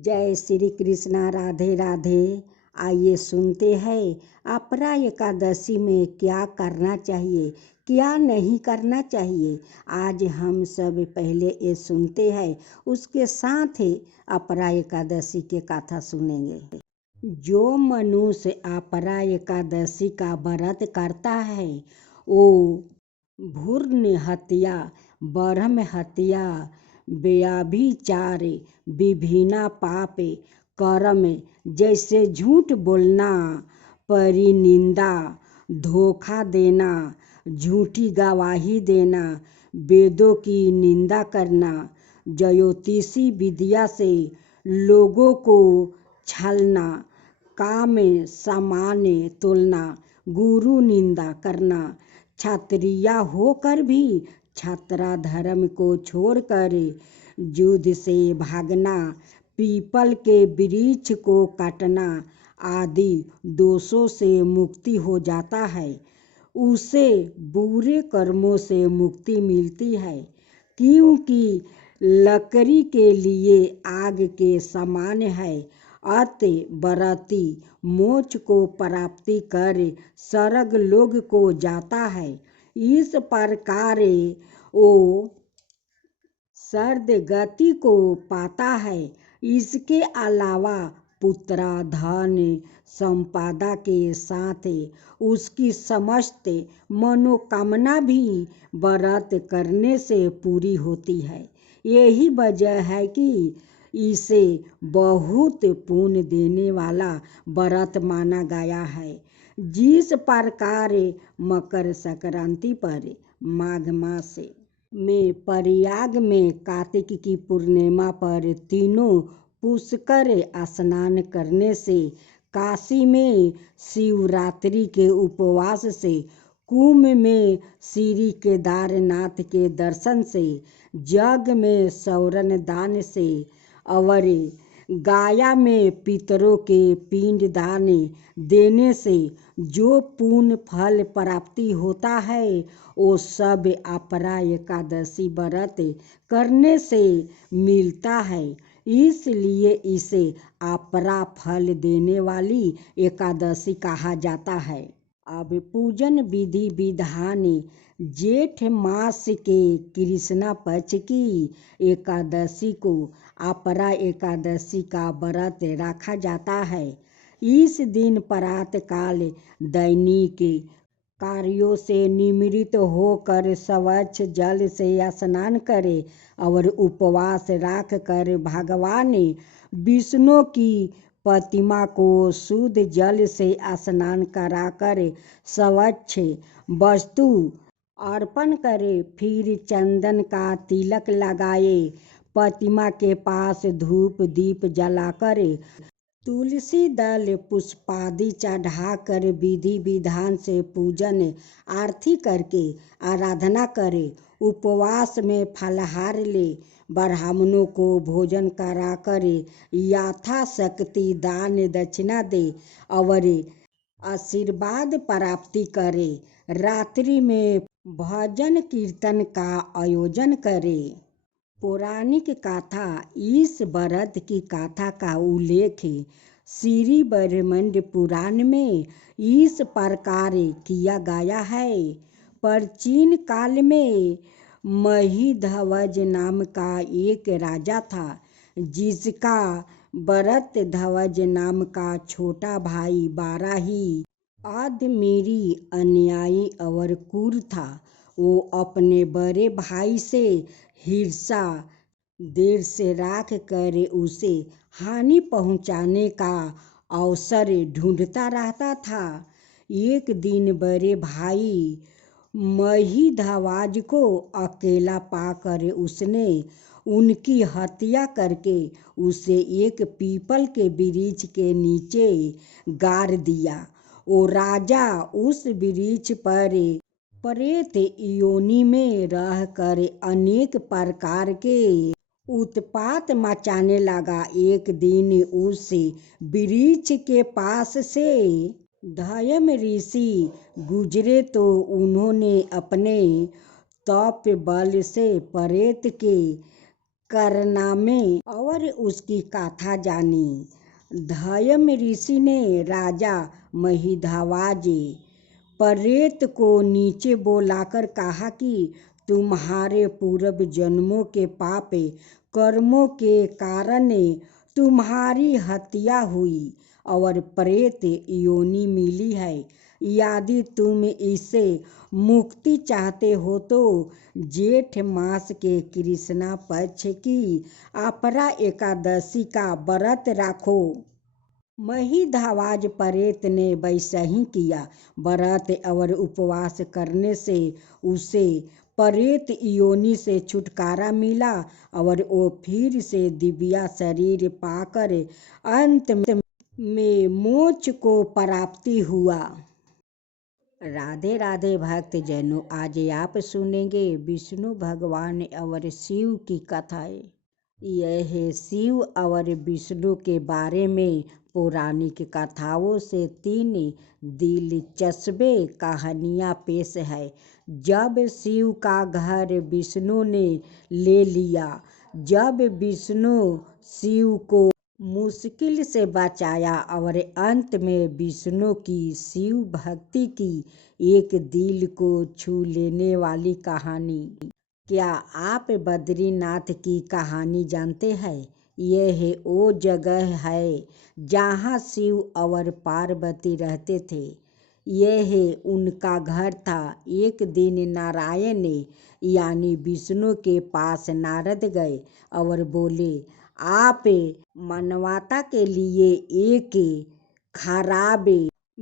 जय श्री कृष्णा। राधे राधे। आइए सुनते हैं अपरा एकादशी में क्या करना चाहिए, क्या नहीं करना चाहिए। आज हम सब पहले ये सुनते हैं, उसके साथ ही अपरा एकादशी के कथा सुनेंगे। जो मनुष्य अपरा एकादशी का व्रत करता है वो भ्रूण हत्या, ब्रह्म हत्या, व्यभिचार, विभिन्न पाप कर्म जैसे झूठ बोलना, परिनिंदा, धोखा देना, झूठी गवाही देना, वेदों की निंदा करना, ज्योतिषी विद्या से लोगों को छलना, काम सामान्य तोलना, गुरु निंदा करना, क्षत्रिय होकर भी क्षत्रा धर्म को छोड़कर युद्ध से भागना, पीपल के वृक्ष को काटना आदि दोषों से मुक्ति हो जाता है। उसे बुरे कर्मों से मुक्ति मिलती है, क्योंकि लकड़ी के लिए आग के समान है। अतः व्रती मोक्ष को प्राप्ति कर स्वर्ग लोक को जाता है। इस प्रकार वो सर्द गति को पाता है। इसके अलावा पुत्र धन संपदा के साथ उसकी समस्त मनोकामना भी व्रत करने से पूरी होती है। यही वजह है कि इसे बहुत पुण्य देने वाला व्रत माना गया है। जिस प्रकार मकर संक्रांति पर माघ मास में प्रयाग में कार्तिक की पूर्णिमा पर तीनों पुष्कर स्नान करने से, काशी में शिवरात्रि के उपवास से, कुंभ में श्री केदारनाथ के दर्शन से, यज्ञ में स्वर्ण दान से और गाया में पितरों के पिंड दान देने से जो पुण्य फल प्राप्ति होता है वो सब अपरा एकादशी व्रत करने से मिलता है। इसलिए इसे अपरा फल देने वाली एकादशी कहा जाता है। अब पूजन विधि विधान। जेठ मास के कृष्णा पक्ष की एकादशी को अपरा एकादशी का व्रत रखा जाता है। इस दिन प्रातः काल दैनिक कार्यों से निवृत्त होकर स्वच्छ जल से स्नान करे और उपवास रख कर भगवान विष्णु की प्रतिमा को शुद्ध जल से स्नान कराकर स्वच्छ वस्तु अर्पण करे, फिर चंदन का तिलक लगाए, प्रतिमा के पास धूप दीप जलाकर तुलसी दल पुष्पादि चढ़ाकर विधि विधान से पूजन आरती करके आराधना करे। उपवास में फलाहार ले, ब्राह्मणों को भोजन कराकर यथाशक्ति दान दक्षिणा दे और आशीर्वाद प्राप्ति करे। रात्रि में भजन कीर्तन का आयोजन करे। पौराणिक कथा। इस व्रत की कथा का उल्लेख श्री ब्रह्मांड पुराण में इस प्रकार किया गया है। प्राचीन काल में महिध्वज नाम का एक राजा था, जिसका भरतध्वज नाम का छोटा भाई बाराही अधर्मी, अन्यायी और क्रूर था। वो अपने बड़े भाई से हिंसा देर से राख कर उसे हानि पहुंचाने का अवसर ढूंढता रहता था। एक दिन बड़े भाई महिध्वज को अकेला पाकर उसने उनकी हत्या करके उसे एक पीपल के वृक्ष के नीचे गाड़ दिया। वो राजा उस वृक्ष पर प्रेत योनि में रहकर अनेक प्रकार के उत्पात मचाने लगा। एक दिन उस वृक्ष के पास से धयम ऋषि गुजरे तो उन्होंने अपने तप बल से प्रेत के करनामे और उसकी गाथा जानी। धयम ऋषि ने राजा महिधावाज प्रेत को नीचे बुलाकर कहा कि तुम्हारे पूर्व जन्मों के पाप कर्मों के कारण तुम्हारी हत्या हुई और प्रेत योनि मिली है। यदि तुम इससे मुक्ति चाहते हो तो जेठ मास के कृष्णा पक्ष की अपरा एकादशी का व्रत रखो। महिधावाज प्रेत ने वैसा ही किया। व्रत और उपवास करने से उसे प्रेत योनि से छुटकारा मिला और वो फिर से दिव्या शरीर पाकर अंत में मोक्ष को प्राप्ति हुआ। राधे राधे भक्त जनों, आज आप सुनेंगे विष्णु भगवान और शिव की कथाएं। यह शिव और विष्णु के बारे में पौराणिक कथाओं से 3 दिलचस्प कहानियाँ पेश है। जब शिव का घर विष्णु ने ले लिया, जब विष्णु शिव को मुश्किल से बचाया और अंत में विष्णु की शिव भक्ति की एक दिल को छू लेने वाली कहानी। क्या आप बद्रीनाथ की कहानी जानते हैं? यह वो जगह है जहाँ शिव और पार्वती रहते थे। यह उनका घर था। एक दिन नारायण यानी विष्णु के पास नारद गए और बोले, आप मानवता के लिए एक खराब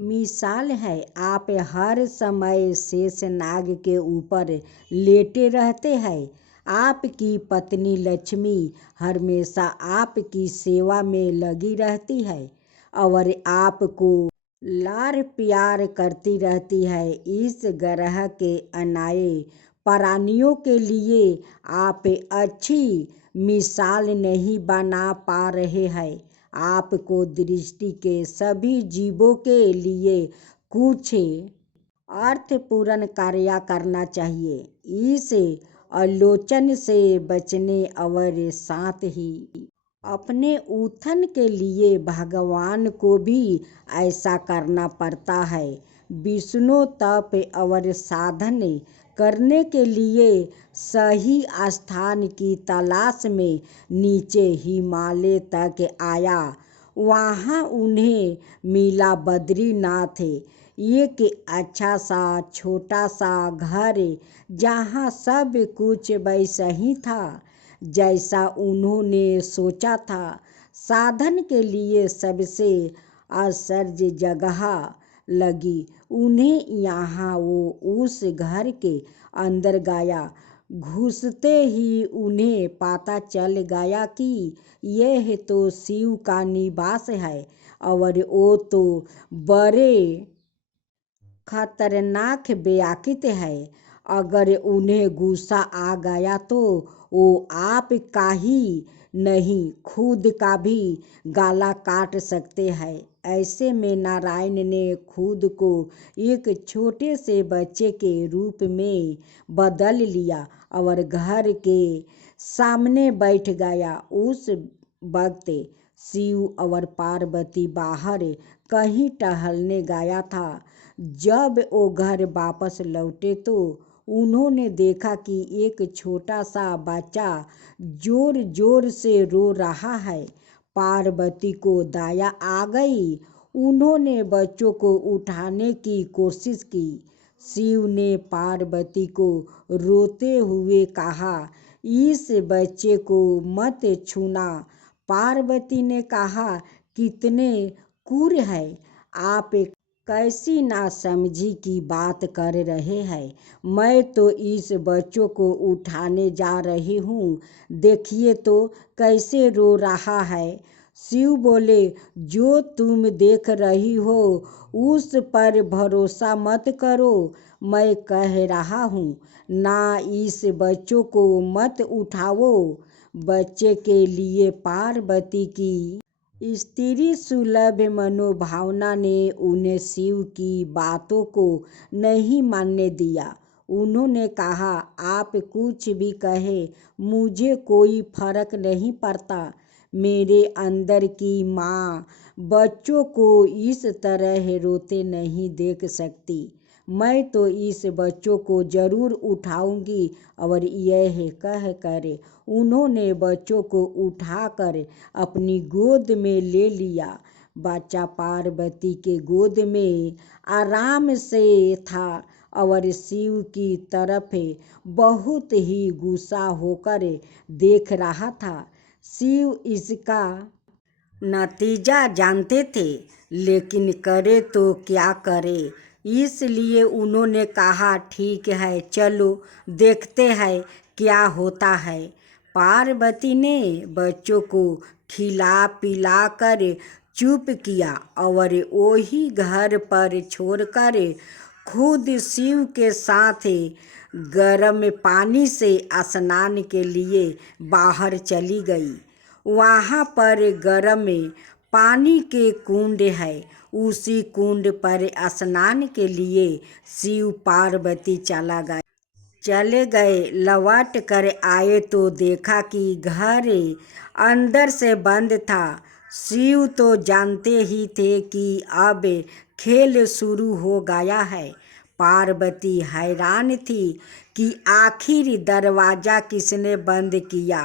मिसाल है। आप हर समय शेषनाग के ऊपर लेटे रहते हैं। आपकी पत्नी लक्ष्मी हमेशा आपकी सेवा में लगी रहती है और आपको लाड़ प्यार करती रहती है। इस ग्रह के अनाए प्राणियों के लिए आप अच्छी मिसाल नहीं बना पा रहे हैं। आपको दृष्टि के सभी जीवों के लिए कुछ अर्थपूर्ण कार्य करना चाहिए। इस आलोचना से बचने और साथ ही अपने उत्थान के लिए भगवान को भी ऐसा करना पड़ता है। विष्णु तप और साधन करने के लिए सही स्थान की तलाश में नीचे हिमालय तक आया। वहाँ उन्हें मिला बद्रीनाथ, एक अच्छा सा छोटा सा घर जहाँ सब कुछ वैसा ही था जैसा उन्होंने सोचा था। साधन के लिए सबसे आश्चर्य जगह लगी उन्हें यहाँ। वो उस घर के अंदर गया। घुसते ही उन्हें पता चल गया कि यह तो शिव का निवास है और वो तो बड़े खतरनाक व्याकृत है। अगर उन्हें गुस्सा आ गया तो वो आप का ही नहीं खुद का भी गला काट सकते हैं। ऐसे में नारायण ने खुद को एक छोटे से बच्चे के रूप में बदल लिया और घर के सामने बैठ गया। उस वक्त शिव और पार्वती बाहर कहीं टहलने गया था। जब वो घर वापस लौटे तो उन्होंने देखा कि एक छोटा सा बच्चा जोर जोर से रो रहा है। पार्वती को दया आ गई। उन्होंने बच्चों को उठाने की कोशिश की। शिव ने पार्वती को रोते हुए कहा, इस बच्चे को मत छूना। पार्वती ने कहा, कितने क्रूर है आप, कैसी नासमझी की बात कर रहे हैं। मैं तो इस बच्चों को उठाने जा रही हूँ, देखिए तो कैसे रो रहा है। शिव बोले, जो तुम देख रही हो उस पर भरोसा मत करो। मैं कह रहा हूँ ना, इस बच्चों को मत उठाओ। बच्चे के लिए पार्वती की स्त्री सुलभ मनोभावना ने उन्हें शिव की बातों को नहीं मानने दिया। उन्होंने कहा, आप कुछ भी कहे, मुझे कोई फर्क नहीं पड़ता। मेरे अंदर की माँ बच्चों को इस तरह रोते नहीं देख सकती। मैं तो इस बच्चों को जरूर उठाऊंगी। और यह कह कर उन्होंने बच्चों को उठाकर अपनी गोद में ले लिया। बच्चा पार्वती के गोद में आराम से था और शिव की तरफ बहुत ही गुस्सा होकर देख रहा था। शिव इसका नतीजा जानते थे, लेकिन करे तो क्या करे। इसलिए उन्होंने कहा, ठीक है, चलो देखते हैं क्या होता है। पार्वती ने बच्चों को खिला पिला कर चुप किया और वही घर पर छोड़कर खुद शिव के साथ गर्म पानी से स्नान के लिए बाहर चली गई। वहाँ पर गर्म पानी के कुंड है। उसी कुंड पर स्नान के लिए शिव पार्वती चले गए। लौट कर आए तो देखा कि घर अंदर से बंद था। शिव तो जानते ही थे कि अब खेल शुरू हो गया है। पार्वती हैरान थी कि आखिर दरवाज़ा किसने बंद किया।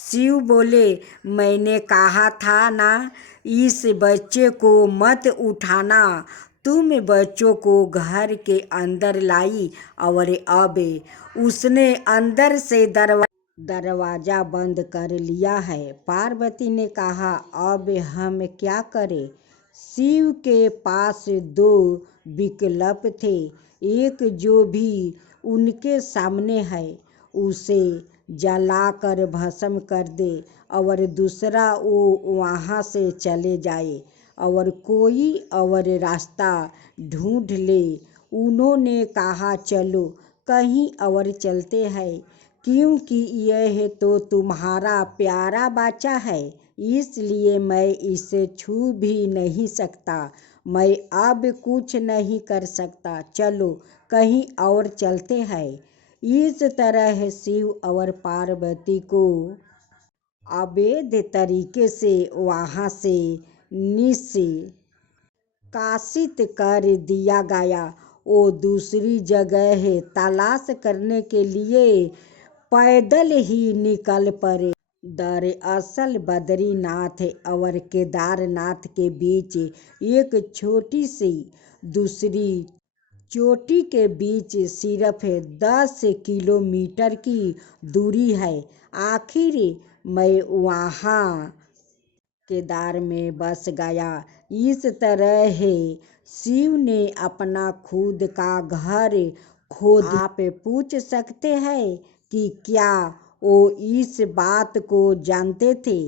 शिव बोले, मैंने कहा था ना, इस बच्चे को मत उठाना। तुम बच्चों को घर के अंदर लाई और अब उसने अंदर से दरवाज़ा बंद कर लिया है। पार्वती ने कहा, अब हम क्या करें। शिव के पास दो विकल्प थे। एक जो भी उनके सामने है उसे जलाकर भस्म कर दे और दूसरा वो वहाँ से चले जाए और कोई और रास्ता ढूंढ ले। उन्होंने कहा, चलो कहीं और चलते हैं, क्योंकि यह तो तुम्हारा प्यारा बच्चा है, इसलिए मैं इसे छू भी नहीं सकता। मैं अब कुछ नहीं कर सकता। चलो कहीं और चलते हैं। इस तरह शिव और पार्वती को अवैध तरीके से वहाँ से निष्कासित कर दिया गया। वो दूसरी जगह तलाश करने के लिए पैदल ही निकल पड़े। दरअसल बद्रीनाथ और केदारनाथ के बीच एक छोटी सी दूसरी चोटी के बीच सिर्फ 10 किलोमीटर की दूरी है। आखिर मैं वहाँ केदार में बस गया। इस तरह शिव ने अपना खुद का घर खोद। आप पूछ सकते हैं कि क्या वो इस बात को जानते थे।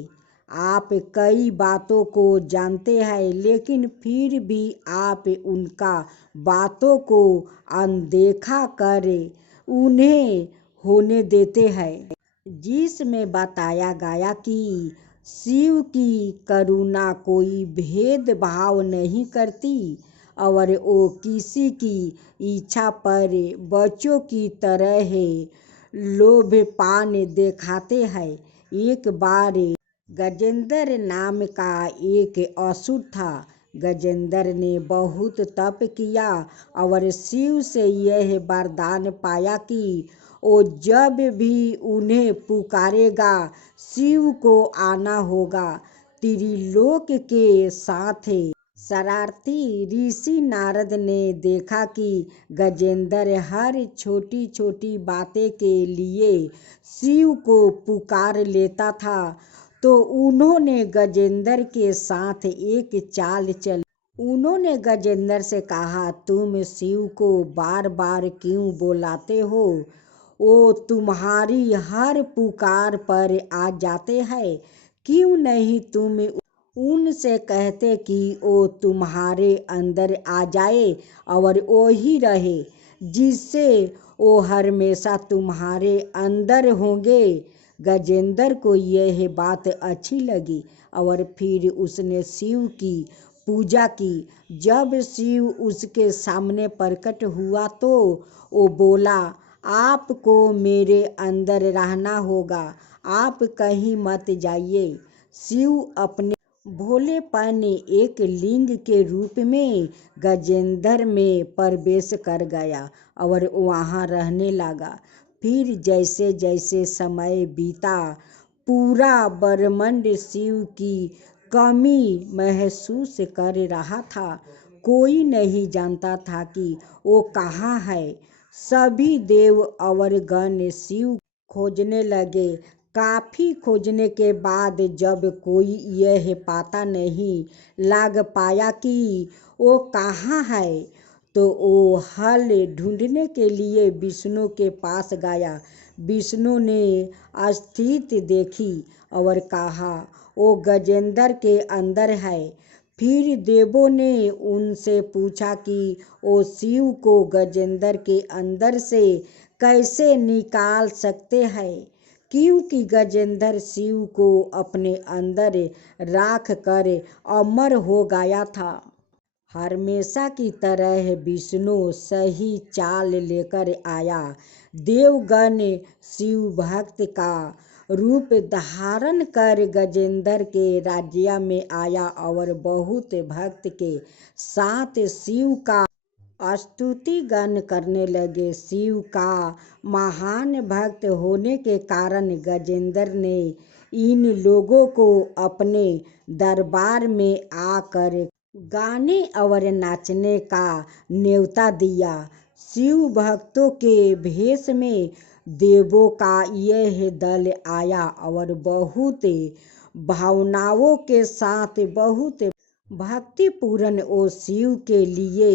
आप कई बातों को जानते हैं, लेकिन फिर भी आप उनका बातों को अनदेखा कर उन्हें होने देते हैं, जिसमें बताया गया कि शिव की करुणा कोई भेदभाव नहीं करती और वो किसी की इच्छा पर बच्चों की तरह लोभपान दिखाते हैं। एक बार गजेंद्र नाम का एक असुर था। गजेंद्र ने बहुत तप किया और शिव से यह वरदान पाया कि वो जब भी उन्हें पुकारेगा शिव को आना होगा। त्रिलोक के साथ शरारती ऋषि नारद ने देखा कि गजेंद्र हर छोटी छोटी बातें के लिए शिव को पुकार लेता था, तो उन्होंने गजेंद्र के साथ एक चाल चली। उन्होंने गजेंद्र से कहा, तुम शिव को बार बार क्यों बुलाते हो। वो तुम्हारी हर पुकार पर आ जाते हैं। क्यों नहीं तुम उनसे कहते कि वो तुम्हारे अंदर आ जाए और वो ही रहे, जिससे वो हमेशा तुम्हारे अंदर होंगे। गजेंद्र को यह बात अच्छी लगी और फिर उसने शिव की पूजा की। जब शिव उसके सामने प्रकट हुआ तो वो बोला, आपको मेरे अंदर रहना होगा, आप कहीं मत जाइए। शिव अपने भोलेपन एक लिंग के रूप में गजेंद्र में प्रवेश कर गया और वहाँ रहने लगा। फिर जैसे जैसे समय बीता, पूरा ब्रह्मांड शिव की कमी महसूस कर रहा था। कोई नहीं जानता था कि वो कहाँ है। सभी देव और गण शिव खोजने लगे। काफी खोजने के बाद जब कोई यह पता नहीं लग पाया कि वो कहाँ है, तो वो हल ढूंढने के लिए विष्णु के पास गया। विष्णु ने स्थिति देखी और कहा, वो गजेंद्र के अंदर है। फिर देवों ने उनसे पूछा कि वो शिव को गजेंद्र के अंदर से कैसे निकाल सकते हैं, क्योंकि गजेंद्र शिव को अपने अंदर राख कर अमर हो गया था। हमेशा की तरह विष्णु सही चाल लेकर आया। देवगण शिव भक्त का रूप धारण कर गजेंद्र के राज्य में आया और बहुत भक्त के साथ शिव का स्तुति गान करने लगे। शिव का महान भक्त होने के कारण गजेंद्र ने इन लोगों को अपने दरबार में आकर गाने और नाचने का न्योता दिया। शिव भक्तों के भेष में देवों का यह दल आया और बहुत भावनाओं के साथ बहुत भक्तिपूर्ण वो शिव के लिए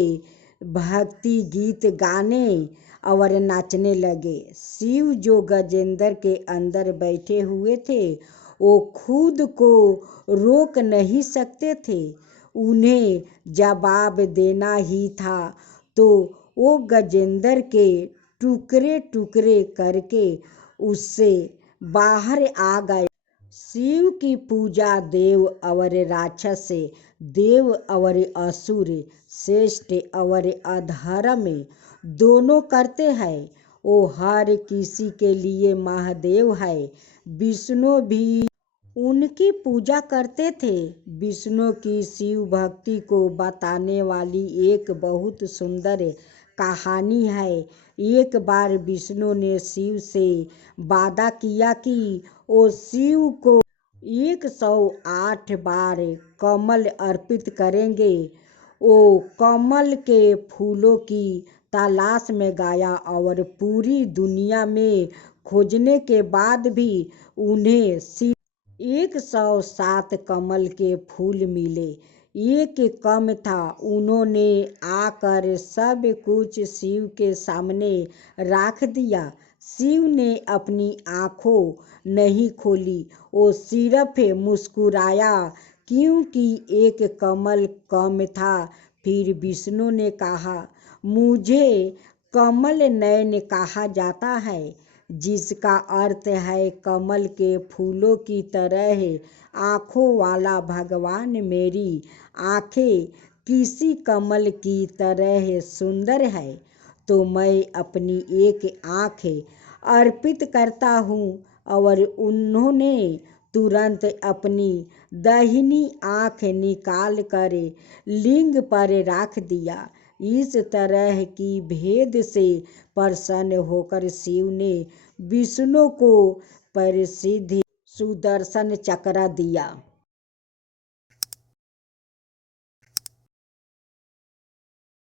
भक्ति गीत गाने और नाचने लगे। शिव जो गजेंद्र के अंदर बैठे हुए थे, वो खुद को रोक नहीं सकते थे। उन्हें जवाब देना ही था, तो वो गजेंद्र के टुकड़े टुकड़े करके उससे बाहर आ गए। शिव की पूजा देव और राक्षस, देव और असुर, श्रेष्ठ और अधर्म दोनों करते हैं। वो हर किसी के लिए महादेव है। विष्णु भी उनकी पूजा करते थे। विष्णु की शिव भक्ति को बताने वाली एक बहुत सुंदर कहानी है। एक बार विष्णु ने शिव से वादा किया कि वो शिव को 108 बार कमल अर्पित करेंगे। वो कमल के फूलों की तलाश में गया और पूरी दुनिया में खोजने के बाद भी उन्हें सिर्फ 107 कमल के फूल मिले। एक कम था। उन्होंने आकर सब कुछ शिव के सामने रख दिया। शिव ने अपनी आंखों नहीं खोली, वो सिर्फ मुस्कुराया, क्योंकि एक कमल कम था। फिर विष्णु ने कहा, मुझे कमल नयन कहा जाता है, जिसका अर्थ है कमल के फूलों की तरह आँखों वाला भगवान। मेरी आँखें किसी कमल की तरह सुंदर है, तो मैं अपनी एक आँख अर्पित करता हूँ। और उन्होंने तुरंत अपनी दाहिनी आँख निकाल कर लिंग पर रख दिया। इस तरह की भेद से प्रसन्न होकर शिव ने विष्णु को प्रसिद्ध सुदर्शन चक्र दिया।